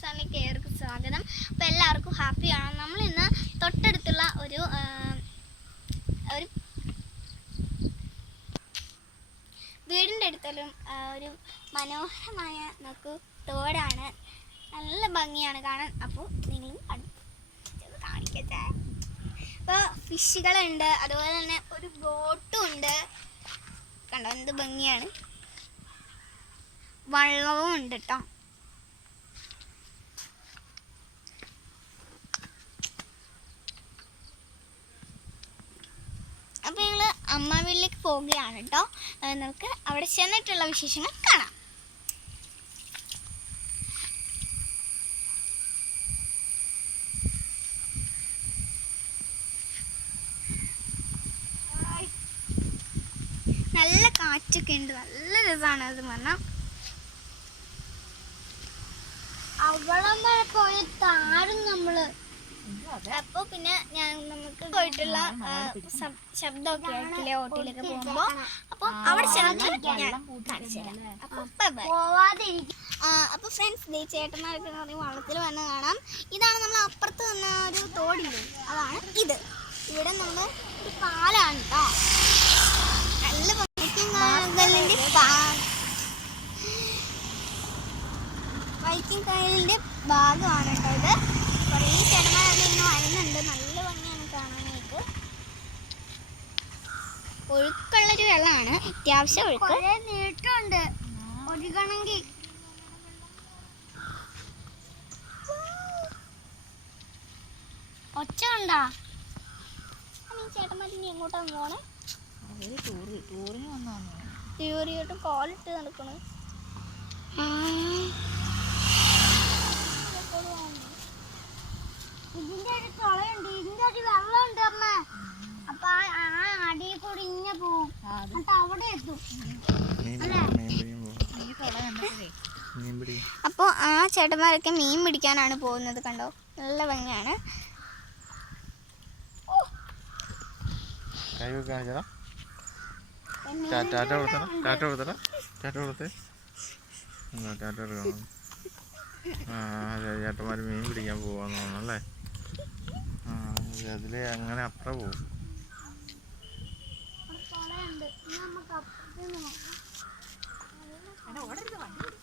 ചാനലിലേക്ക് ഏവർക്കും സ്വാഗതം. അപ്പോൾ എല്ലാവർക്കും ഹാപ്പിയാണ് നമ്മൾ ഇന്ന് തൊട്ടടുത്തുള്ള ഒരു ഒരു വീടിന്റെ അടുത്തൊരു ഒരു മനോഹരമായ നോക്കൂ തോടാണ്. നല്ല ഭംഗിയാണ് കാണാൻ. അപ്പോൾ നിങ്ങൾ കാണിക്കട്ടെ. അപ്പോൾ ഫിഷുകളുണ്ട് അതുപോലെ തന്നെ ഒരു ബോട്ടും ഉണ്ട്. കണ്ടോ എന്ത് ഭംഗിയാണ്. വള്ളവും ഉണ്ട് കേട്ടോ അപ്പോൾ ഞങ്ങൾ അമ്മ വീട്ടിലേക്ക് പോവുകയാണ് കേട്ടോ നമുക്ക് അവിടെ ചെന്നിട്ടുള്ള വിശേഷങ്ങൾ കാണാം. നല്ല കാറ്റൊക്കെ ഉണ്ട്. നല്ല രസമാണ് അത് പറഞ്ഞാൽ അവളെ വരെ പോയി താഴും നമ്മൾ. അപ്പൊ പിന്നെ ഞാൻ നമുക്ക് പോയിട്ടുള്ള ശബ്ദമൊക്കെ ആയിട്ടില്ലേ ഓട്ടിലൊക്കെ പോകുമ്പോ. അപ്പൊ അവിടെ ചെന്നിട്ട് ഞാൻ കാണിച്ചു തരാം. അപ്പൊ bye bye. ആ, അപ്പൊ ഫ്രണ്ട്സ് ദേ ചേട്ടന്മാരൊക്കെ പറയും വള്ളത്തിൽ വന്ന് കാണാം. ഇതാണ് നമ്മൾ അപ്പുറത്ത് വന്ന ഒരു തോടില്ലേ? അതാണ് ഇത്. ഇവിടെ നമ്മൾ ഒരു പാലാണ് കേട്ടോ നല്ല വൈക്കിംഗ് വൈക്കിംഗ് ഭാഗമാണ് കേട്ടോ ഇത്. കുറേ ചേട്ടന്മാരൊക്കെ ഇങ്ങനെ വരുന്നുണ്ട്. നല്ല ഭംഗിയാണ് കാണാനായിട്ട്. ഒഴുക്കുള്ളൊരു വെള്ളമാണ്. അത്യാവശ്യം ഒഴുക്ക്. നീട്ടുണ്ട് ഒഴുകണമെങ്കിൽ. ഒച്ച കണ്ടാ? ചേട്ടന്മാരി എങ്ങോട്ടാണ് പോണേ? അവർ ടൂറ് ടൂറിന് വന്നാന്ന് യൂറിയോട്ട് കോലിട്ട് നടക്കണു. ഇതിന്റെ ഒരു തുളയുണ്ട് ഇതിന്റെ ഒരു വെള്ളമുണ്ട് അമ്മ. അപ്പൊ ആ- അടിയിൽ കൂടി ഇങ്ങനെ പോവും. എന്നിട്ട് അവിടെ എത്തും. അപ്പോൾ ആ ചേട്ടന്മാരൊക്കെ മീൻ പിടിക്കാനാണ് പോകുന്നത് കണ്ടോ? നല്ല ഭംഗിയാണ്. ചേട്ടന്മാര് വെക്കാൻ കാണിച്ചതാ? ടാറ്റ കൊടുത്തടാ ടാറ്റ കൊടുത്തടാ ടാറ്റ കൊടുത്തേ. എന്നാ ടാറ്റ കൊടുക്കണം ആ ചേട്ടന്മാർ മീൻ പിടിക്കാൻ പോവാന്ന് അല്ലേ ആ അതെ, അതിൽ അങ്ങനെ അപ്പുറം പോകും എടാ ഓടരുത് വണ്ടി വിട്.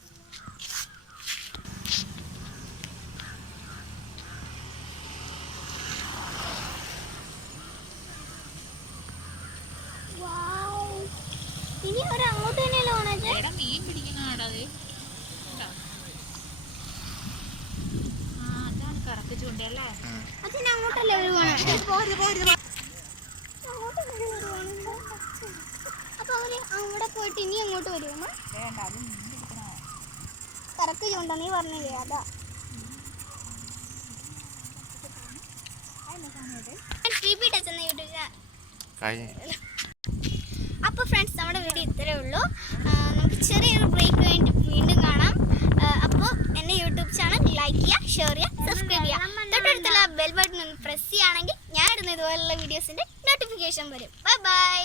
ഇനി ഒരു അങ്ങോട്ട് തന്നെയല്ലോ ഓണാച്ചേ എടാ മീൻ പിടിക്കുന്നതാടാ അത് കണ്ടോ? ആ അതാണ് കറക്റ്റ് ചൂണ്ടല്ലേ അച്ഛൻ അങ്ങോട്ടല്ലേ വരുവാണ് അപ്പൊ പോയിട്ട് ഇനി അങ്ങോട്ട് വരുമോ കറക്റ്റ് ചൂണ്ട നീ പറഞ്ഞില്ലേ അതാ അപ്പൊ ഫ്രണ്ട്സ് നമ്മുടെ വീഡിയോ വീഡിയോസിന്റെ നോട്ടിഫിക്കേഷൻ വരും. Bye bye